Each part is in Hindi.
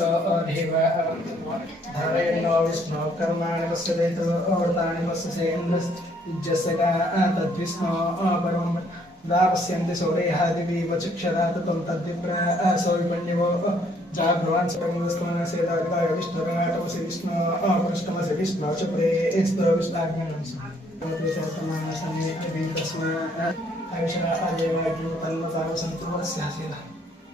देव धारयन्नो विष्णो कर्माणि पश्यदेतो व्रतानि पश्यसे इन्द्रस्यगा तद्विष्णो परमं दापस्यन्ति सौर्यः दिवीव ततं तद्विप्रासो विपण्यवो जाग्रवान् सर्वस्तमनसेदागाय विष्णुराटमसि विष्णु पृष्ठमसि विष्णु च प्रेस्तो विष्णाग्नसमे तस्मात् आयुषा अदेवाग्यो तन्मताव सन्तुवस्यासीनः ग्रेष्मयज्ञस्य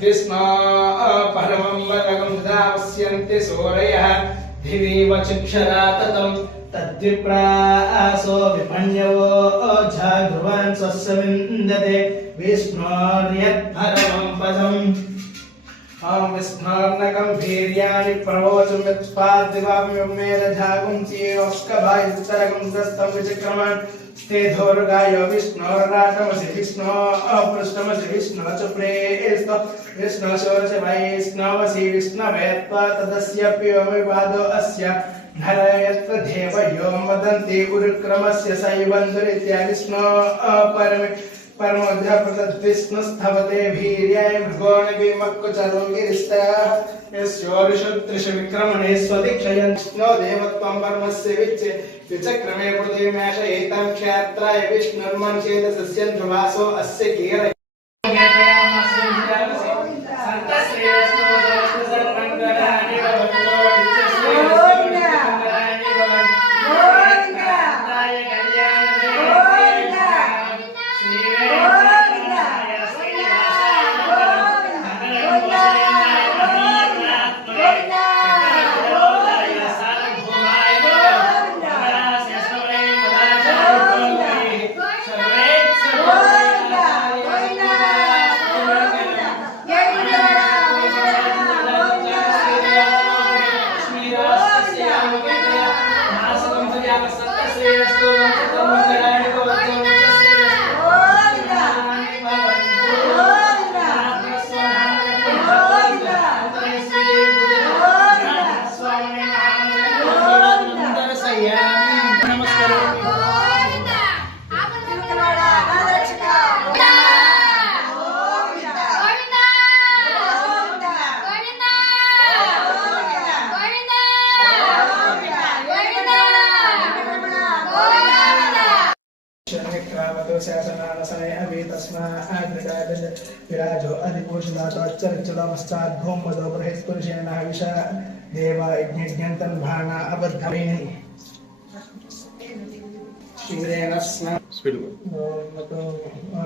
తద్విస్మా పరమం వరగం సదా పశ్యంతి సూరయ ధివీవ చిక్షరా తదం తద్విప్రాసో విపణ్యవో జాగృవాన్ స్వస్యమిందతే విస్మర్యత్పరమం పదం విస్మరణకం వీర్యాణి ప్రవోచం యత్పాద్దివామి మేరజాగం చీరస్కభాయుత్తరకం దస్తం విచక్రమాన్ स्ते धोर्गाय विष्णोर्राटमसि विष्णो अपृष्टमसि विष्णो च प्रेस्त विष्णो शोरच वैष्णवसि विष्णवेत्वा तदस्यप्योमिवादो अस्य नर यत्र देव यो वदन्ति उरुक्रमस्य सैबन्धुरित्या विष्णो परमे परमोध्यापतद्विष्णुस्तवते वीर्याय भृगोणविमक्कुचरो गिरिस्तः यस्योरिषुत्रिषविक्रमणे स्वदीक्षयन् विष्णो देवत्वं परमस्य विच्चे। विचक्रमे पृथिवीमेष एतं क्षेत्राय विष्णुर्मनुषेदसस्यं ध्रुवासो अस्य कीर मदो बृहस्पुरुषेण हविषा देव यज्ञज्ञन्तन् भाना अबद्धमेन शिवरेण स्ना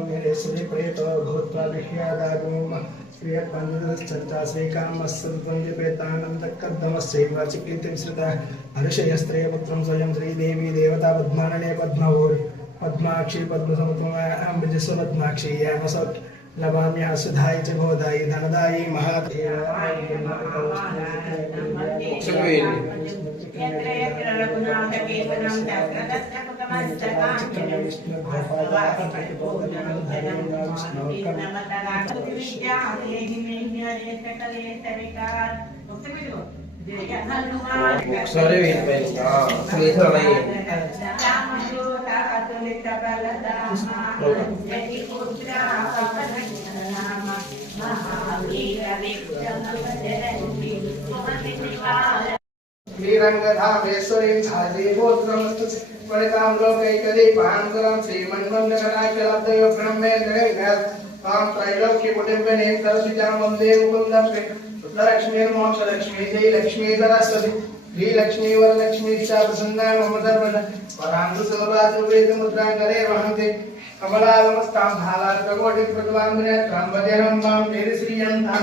मेरे श्री भूत्वा विह्यादागुम श्रियत्मन्दिरश्चर्चा श्रीकामस्सन्पुञ्जपेतानन्दकर्दमस्यैव चिकीर्तिं श्रुता हर्षयस्त्रे पुत्रं स्वयं श्रीदेवी देवता पद्मानने पद्मवोर् पद्माक्षी पद्मसमुद्रमाम्बुजस्व पद्माक्षी यामसौ लभाम्या सुधाय च बोधाय धनदायी यत्र श्रीरङ्गधामेश्वरीं छादीभूत्रमस्तु परितां लोकैकदीपान्तरं श्रीमन्मन्दकटाक्षलब्धयो ब्रह्मेन्द्रैः तां त्रैलोक्यपुटिम्बनेत्रसिजां वन्दे मुकुन्दं श्रीलक्ष्मीर्मोक्षलक्ष्मी जयलक्ष्मी सरस्वती श्रीलक्ष्मी वरलक्ष्मी च प्रसन्ना मम सर्वदा परान्तु सुलभाजुवेदमुद्राङ्गरे वहन्ति कमलागमस्तां भालार्ककोटिप्रतिवान्दिनेत्रां वदेहं माँ मेरि श्रियन्तां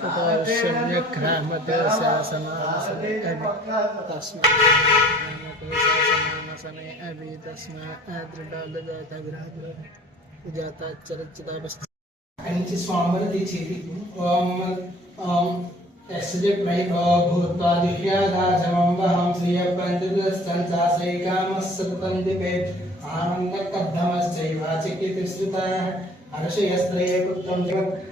अभितस्म सम्यक्रामतशासनासने अभितस्मासने अभितस्म अदृढालजातग्राहजाताचरचितावस्था आणि स्वामर देचेति ओम ओम यस्य प्रैभो भूत्वा दिह्यादाचमं वहं श्रियपञ्चदशञ्चासैकामः आनन्दकद्धमश्चैवाचिकितिश्रुताः हर्षयस्त्रये पुत्रं जगत्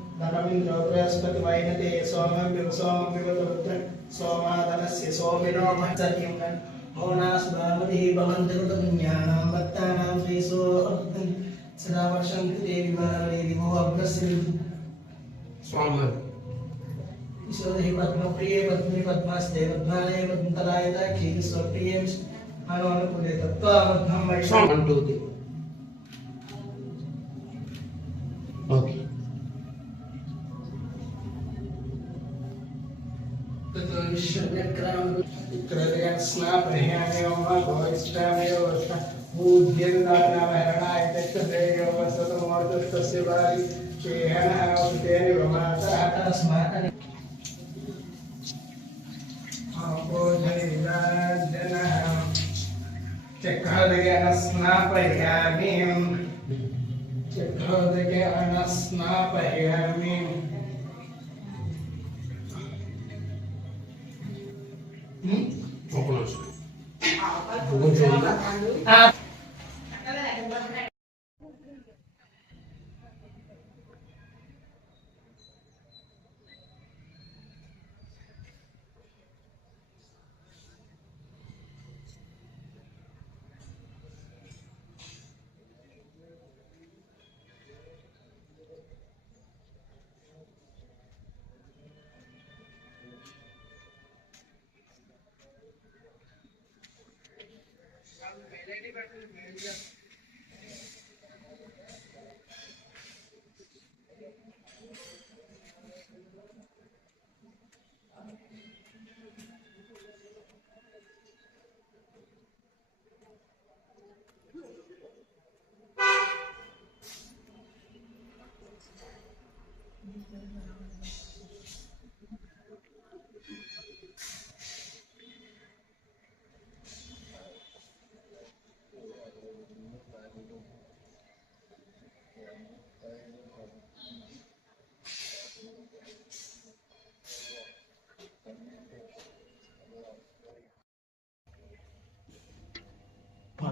धनमिन्द्रो बृहस्पति वैनते सोमं विव सोमादनस्य सोमिनो महसर्यं भुवनास्मावधिः भवन्ति कृतपुण्यानां भक्तानां श्रीसो सदा वर्षन्ति देवी बालदेवी भो अग्रस्य स्वामर ईश्वरः पद्मप्रिये पद्मे पद्मास्ते पद्मालये पद्मतलायता क्षीरस्वप्रिये मनोनुकूले तत्त्वाबद्धं वैष्णवं स्नापयामेव वा भविष्यामेव वर्ष ऊर्ध्यन्दानमहरणाय तत्तदेयो वसतमोर्तस्य वारि चेहनः उतेन वमाता तस्मात् आपोधनिराजनः चक्रोदकेन स्नापयामि चक्रोदकेन स्नापयामि Ah,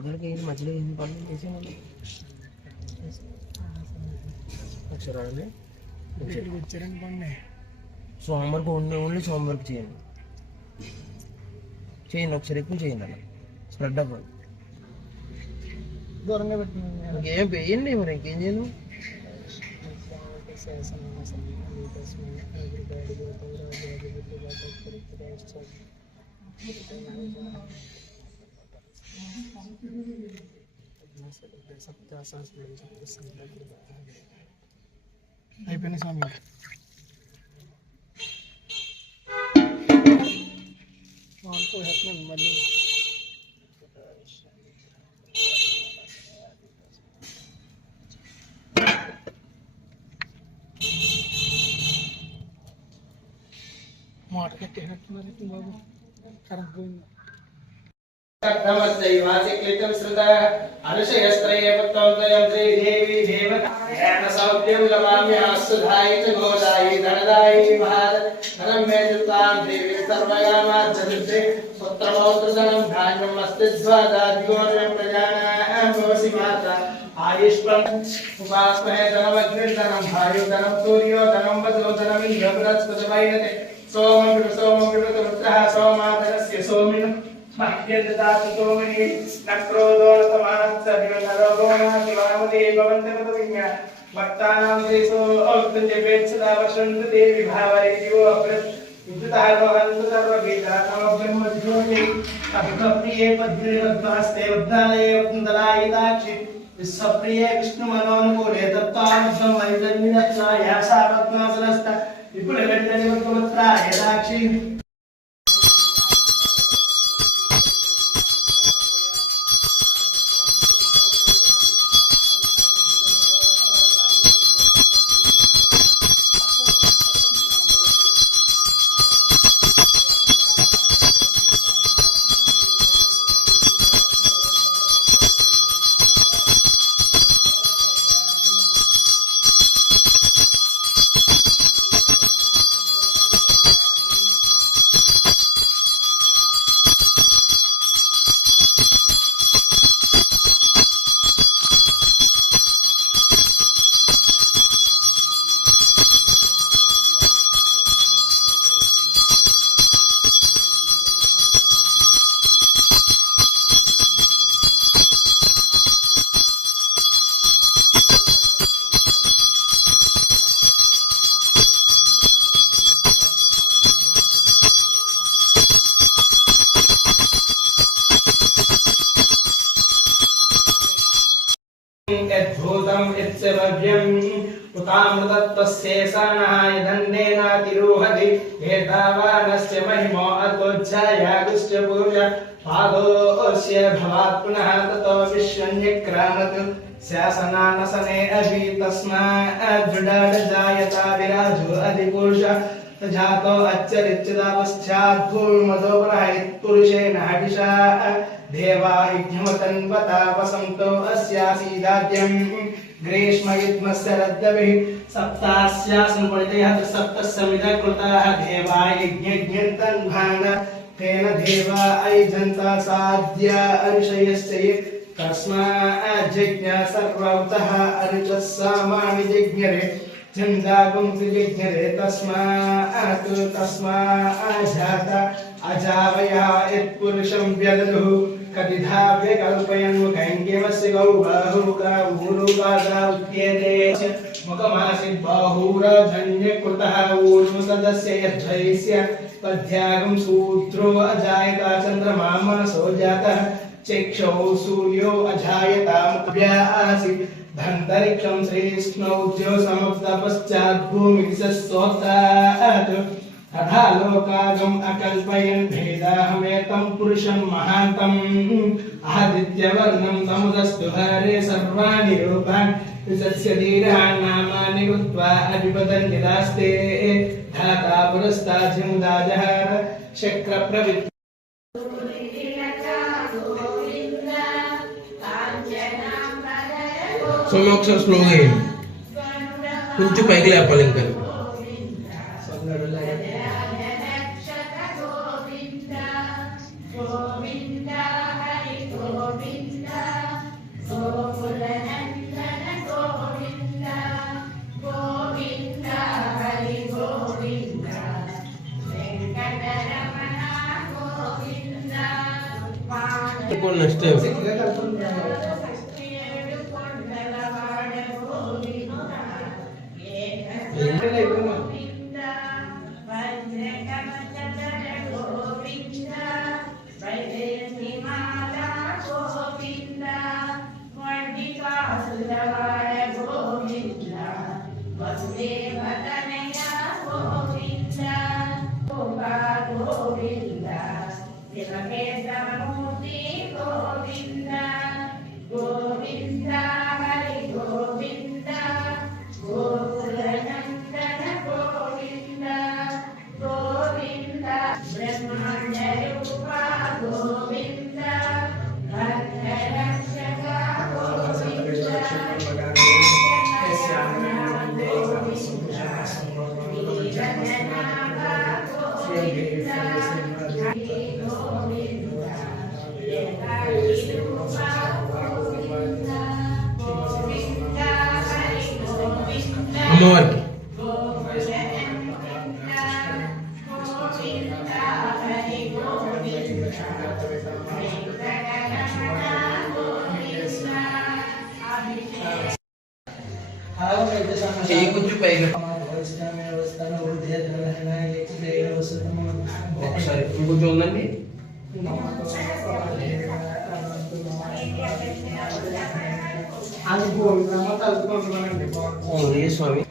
ఫాదర్కి ఏంటి మధ్యలో ఏం పనులు చేసాను అక్షరాలు సోమవారికి ఓన్లీ ఓన్లీ సోమవారికి చేయండి చేయండి ఒకసారి ఎక్కువ చేయండి అలా స్ప్రెడ్ అవ్వాలి దూరంగా పెట్టిన ఇంకేం వేయండి మరి ఇంకేం చేయను అయిపోయిన స్వామి వాళ్ళతో హెట్లను మళ్ళీ మాట కట్టేటట్టున్నారు బాబు కరెంట్ పోయింది कथमस्यैवाचिक्लितं श्रुतः अनुशयस्त्रये पुत्रं द्वयं श्रीदेवी देवतायेन सौख्यं लभाम्यः सुधायै च घोषायै धनदायै महाद धनं मे चित्तां देवी सा सर्वयामाचरित्रे पुत्रपौत्रधनं धान्यम् अस्ति द्वादादिगोर्यं प्रजानां भवसि माता आयुष्मम् उपास्महे धनमग्निर्धनं भायुधनं सूर्योधनं वसोधनम् इन्द्रबृहस्पतिवैनते सोमं सोमं विभुतपुत्रः सोमाधनस्य सोमिनः मह्यददातु सोमनि न क्रोधो न समात्सर्यो न रोगो नास्ति वामदे भवन्तमतविज्ञा भक्तानां देशो औक्तञ्जपेत्सदा वसन्तु देवि भावरे दिवो अभ्रत् विद्युतारोहन्तु सर्वगीतात्मब्रह्मज्योति अभिप्रिये पद्मे पद्मास्ते वद्दालये वन्दलायिताक्षि विश्वप्रिये विष्णुमनोनुकूले तत्त्वानुष्णं वैजन्यदक्षाया सा पद्मासनस्थ विपुलगण्डनि वक्तवत्राय यस्य भव्यम् उतामृतत्वस्येषाणः यदन्नेनातिरोहति एतावानस्य महिमो अतोच्छायागुश्च पूज पादोऽस्य भवात् पुनः ततो विश्वन्यक्रामत् शासनानसने अभि तस्माद्दृढाडजायता विराजो अधिपुरुष जातो अच्छरिच्यदापश्चाद्भूर्मदो पुनः यत्पुरुषेण हविषा देवा यज्ञमतन्वता वसन्तो अस्यासीदाद्यम् ग्रीष्मयुग्मस्य रद्दभिः सप्तास्यासन् परितयः कृताः देवा यज्ञज्ञन्तन्भान तेन देवा ऐजन्ता साद्या अऋषयस्य ये सर्वतः अरुचः सामानि जिज्ञरे चन्दागुंसि जिज्ञरे तस्मात् तस्माज्जाता अजावया यत्पुरुषं व्यदधुः कतिधा व्यकल्पयन् मुखैङ्गिमस्य गौबाहुका ऊरुपादा उद्येते मुखमासीत् बाहुरजन्यकृतः ऊर्ध्व सदस्य यद्धैस्य पद्यागं सूत्रो अजायता चन्द्रमा मनसो जातः चक्षौ सूर्यो अजायता मुखव्या आसीत् धन्तरिक्षं श्रीष्णौद्यो समुक्तपश्चाद्भूमिसस्तोतात् तथा लोकागम् अकल्पयन् भेदाहमेतं पुरुषं महान्तम् आदित्यवर्णं तमुदस्तु हरे सर्वाणि रूपान् विशस्य धीरः नामानि कृत्वा अभिपदन् निदास्ते धाता पुरस्ताजिमुदाजहार शक्रप्रवृत्ति Semua ఒకసారి స్లోగా వేయండి కొంచెం పైకి లేపాలి ఇంకా त्रिकोण नष्ट है మంది ఏ స్వామి.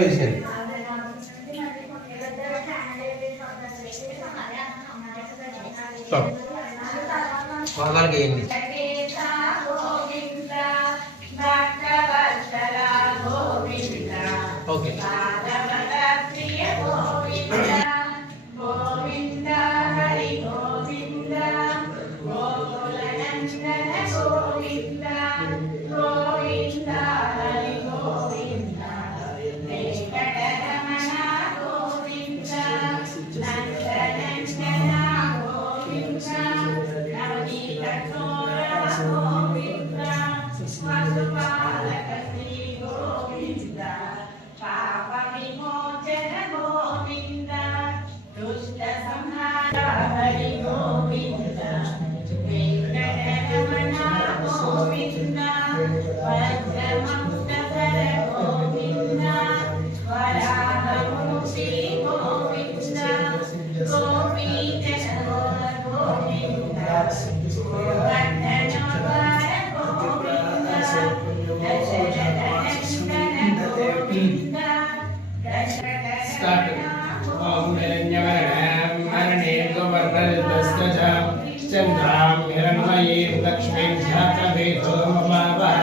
వేసారు పాదాలకు వేయండి. चन्द्रां हिरण्मयीं लक्ष्मीं जातवेदो ममावः।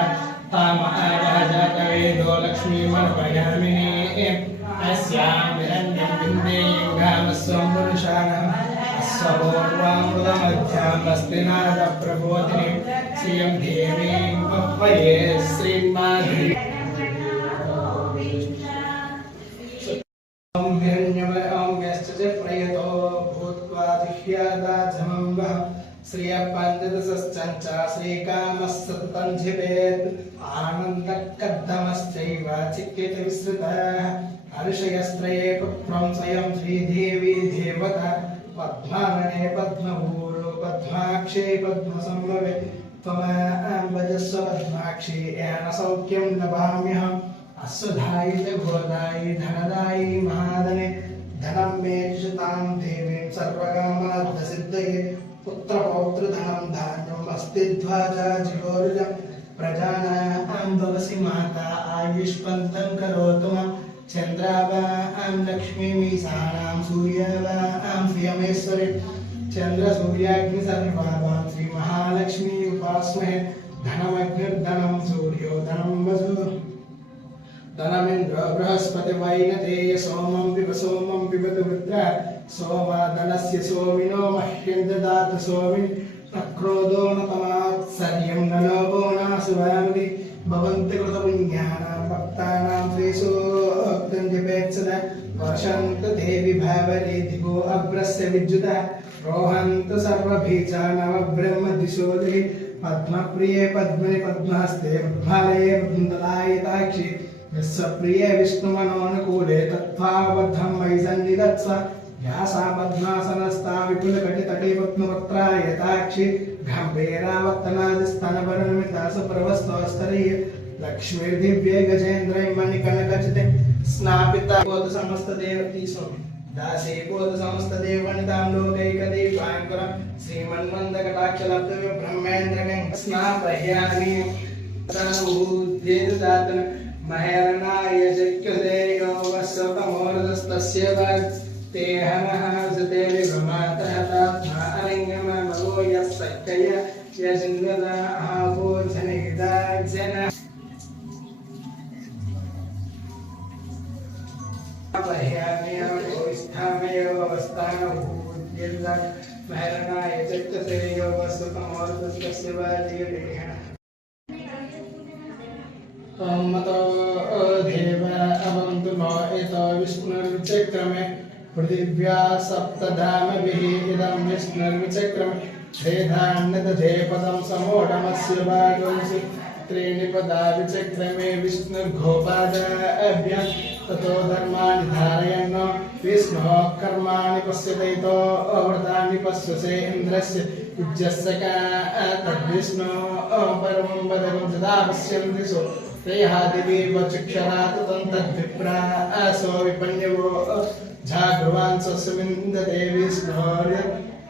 तामहावः जातवेदो लक्ष्मीमर्पयामिने अस्यां हिरण्यं बिन्देयङ्गामस्वं पुरुषाणम्। अस्वपूर्वामृतमध्याम् अस्ति श्रियं देवीं पप्पये श्रीमाधुरी ॐ श्रियपञ्चदशश्चञ्च श्रीकामः सततं झिपेत् आनन्दकर्दमश्चैव चिक्कितविसृतः हर्षयस्त्रये पुत्रं स्वयं श्रीदेवी देवता। पद्मानने पद्मभूरो पद्माक्षे पद्मसम्भवे त्वमजस्व पद्माक्षी येन सौख्यं लभाम्यहम् अस्वधायि च घोदायि धनदायि महादने। धनं मे जुषतां देवीं सर्वकामार्थसिद्धये पुत्रपौत्रधनं धान्यम् अस्ति ध्वजा जिगोरुजं प्रजानां भवसि माता आयुष्पन्तं करोतु माँ। चन्द्रावां लक्ष्मीमीशानां सूर्यवां श्रियमेश्वरी चन्द्रसूर्याग्नि सर्वाभां श्रीमहालक्ष्मी उपास्महे। धनमग्निर्धनं सूर्यो धनं वसु। धनमिन्द्र बृहस्पति वैनतेय सोमं पिब सोमं पिबतु रुद्र। सोमादनस्य सोमिनो मह्यं ददातु सोमिन् न क्रोधो न तमात्सर्यं न लोभो नासुवामि भवन्ति कृतपुण्यानां भक्तानां श्रीसोक्तं जपेत्सद वर्षन्तु देवि भावरे दिवो अभ्रस्य विद्युतः रोहन्तु सर्वबीजानामब्रह्मदिशोदि पद्मप्रिये पद्मनि पद्महस्ते पद्मालये पद्मदलायताक्षि यस्य प्रिये विष्णुमनोनुकूले तत्त्वाबद्धं मयि सन्निधत्स्व ధ్యాసాపద్మాసనస్థా విపులకటితటీపద్మవక్త్రాయతాక్షి గంభీరావర్తనాదిస్తనపరమితాసుప్రవస్తోస్తరీయ లక్ష్మీర్దివ్యే గజేంద్రై మణికనకచితే స్నాపిత పోత సమస్త దేవ తీసుకోండి దాసీపోత సమస్త దేవనితాం లోకైకదీపాంకుర శ్రీమన్మందకటాక్షలబ్ధవ్య బ్రహ్మేంద్రగం స్నాపయామి సంభూద్యేతుదాతన మహరణాయ శక్యుదే యోగస్వతమోరదస్తస్య వాచ్ मतो देव अवन्तु नो एतो विष्णुर्विचक्रमे पृथिव्या सप्तधामभिः इदं विष्णुर्विचक्रमे भेदान्नदधे पदं समोढमस्य भागंसि। त्रीणि पदा विचक्रमे विष्णुर्घोपादाभ्यां ततो धर्माणि धारयन् विष्णोः कर्माणि पश्यतैतो अवृतानि पश्यसे इन्द्रस्य। युज्यस्य का तद्विष्णो, परमं पदं सदा पश्यन्ति सो। तेहादिवीवचक्षरात् तं तद्विप्रा सो विपन्यवो जागृवान् स्वस्मिन्दते विष्णोर्य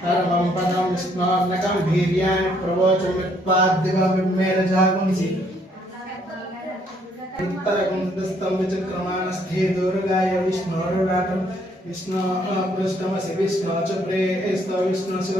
परमं पदं विष्णोर्नकं वीर्याणि प्रवोचमित्पाद्दिवमिमेरजागुंसि उत्तरकुन्दस्तम्भचक्रमाणस्थे दुर्गाय विष्णोर्वाटं विष्णो पृष्ठमसि विष्णो च प्रेस्तो विष्णुसु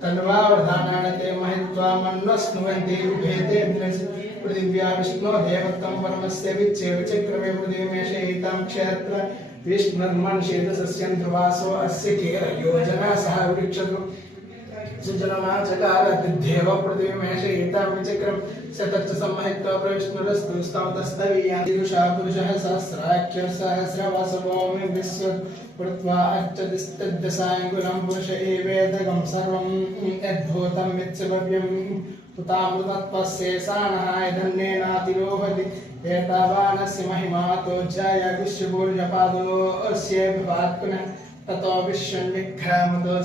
तन्वा वधानानि ते महित्वा मन्वस्नुवन्ति उभे पृथिव्या विष्णो देवत्वं परमस्य विच्छेव चक्रमे पृथिवीमेषयितां क्षेत्र विष्णुर्मन्षेदसस्यं ध्रुवासो अस्य केरयोजना सह वृक्षतु विचक्रं शतच्च सम्महित्वा प्रविष्णुरस्तु स्तवतस्तवीयादिरुषा पुरुषः सहस्राख्यः विश्व कृत्वा अर्चतिस्तद्दशाङ्गुलं पुरुष एवेदगं सर्वं यद्भूतं यत्सभव्यं हुतामृतत्वस्येषाणः यदन्नेनातिरोहति एतावानस्य महिमातो जय विश्वपूर्जपादोऽस्य विभात् पुनः ततो विश्वन्विक्रामतो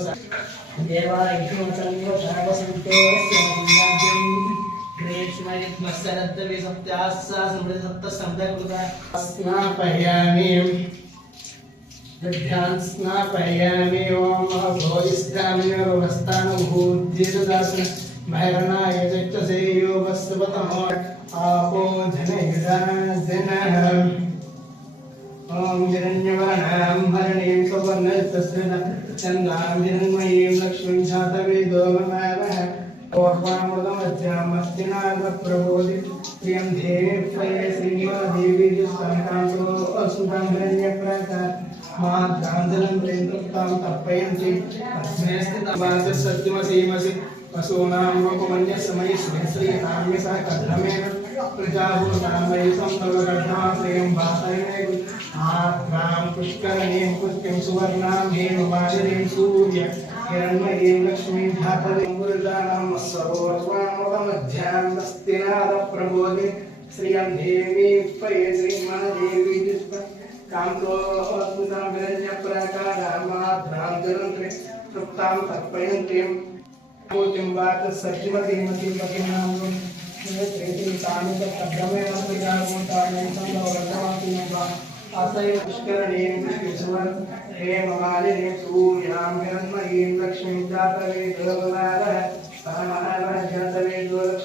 स स्नापयामि दध्यान् स्नापयामि ॐ भोजिष्ठामिरोहस्तानुभूद्यदासन भैरणाय चक्षसे योगस्वतमो आपो जनयुधानः ॐ हिरण्यवर्णां हरणीं सुवर्णस्तस्मिन् चन्दां हिरण्मयीं लक्ष्मीं जातवेदो ममावः ओर्वामृतमध्यामस्ति नागप्रबोधि प्रियं धेपये श्रीमादेवी दुष्टान्तान्तो असुतां हिरण्यप्रकाश माद्राञ्जनं प्रेन्दुक्तां तर्पयन्ति अस्मे स्थितवासः सत्यमसीमसि पशूनां लोकमन्यसमयि श्रीनाम्यसः कथमेन प्रजाभूतां वै सम्भवगर्भाश्रयं वासयने आत्रां पुष्करणीं सुवर्णां हेममालिनीं सूर्य, हिरण्मयीं लक्ष्मीं धातवीं गुरुजानां श्रियं देवी पये श्रीमादेवी कान्तो अद्भुतां तृप्तां तर्पयन्तीं, मूर्तिं वात सचिमतीमतीं पतिनां प्रीतिं तानि तद्भ्रमेण प्रजाभूतानि सम्भवगतमातिं वा असै पुष्करणीं विष्णुवन् ह्रीं सूर्यां ब्रह्मणीं लक्ष्मीं दातवे दुर्गमारः सहमानः जातवे दुर्ग